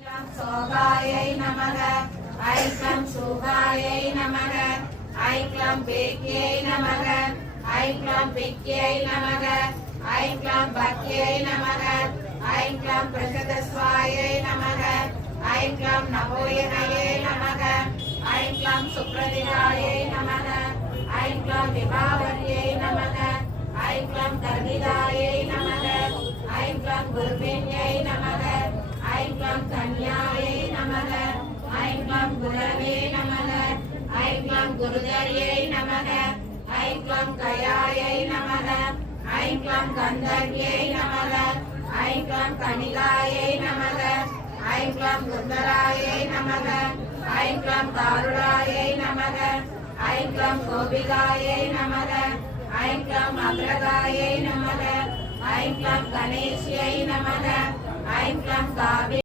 க்ளம் சோகாயை நமக. ஐ க்ளம் சூகாயை நமக. ஐ க்ளம் பேக்யை நமக. ஐ க்ளம் பிக்யை நமக. ஐ க்ளம் பக்யை நமக. ஐ க்ளம் பிரசதஸ்வாயை நமக. ஐ க்ளம் நவோயனயே நமக. ஐ க்ளம் சுப்ரதிகாயை நமக. ஐ க்ளம் விபாவர்யை நமக. ஐ க்ளம் கர்ணிதாயை நமக. ஐ க்ளம் குருபின்யை நமக. ஐ க்ளம் கன்யாயை நமக. ஐ க்ளம் குரவே நமக. ஐ க்ளம் குருதர்யை நமக. ஐ க்ளம் கயாயை நமக. ஐ க்ளம் கந்தர்யை நமக. ஐ க்ளம் கணிகாயை நமக. ஐ க்ளம் குந்தராயை நமக. ஐ க்ளம் தாருளாயை நமக. ஐ க்ளம் கோபிகாயை நமக. ஐ க்ளம் அக்ரகாயை நமக. ஐ க்ளம் கணேஷ்யை நமக. ஐ க்ளம் காவி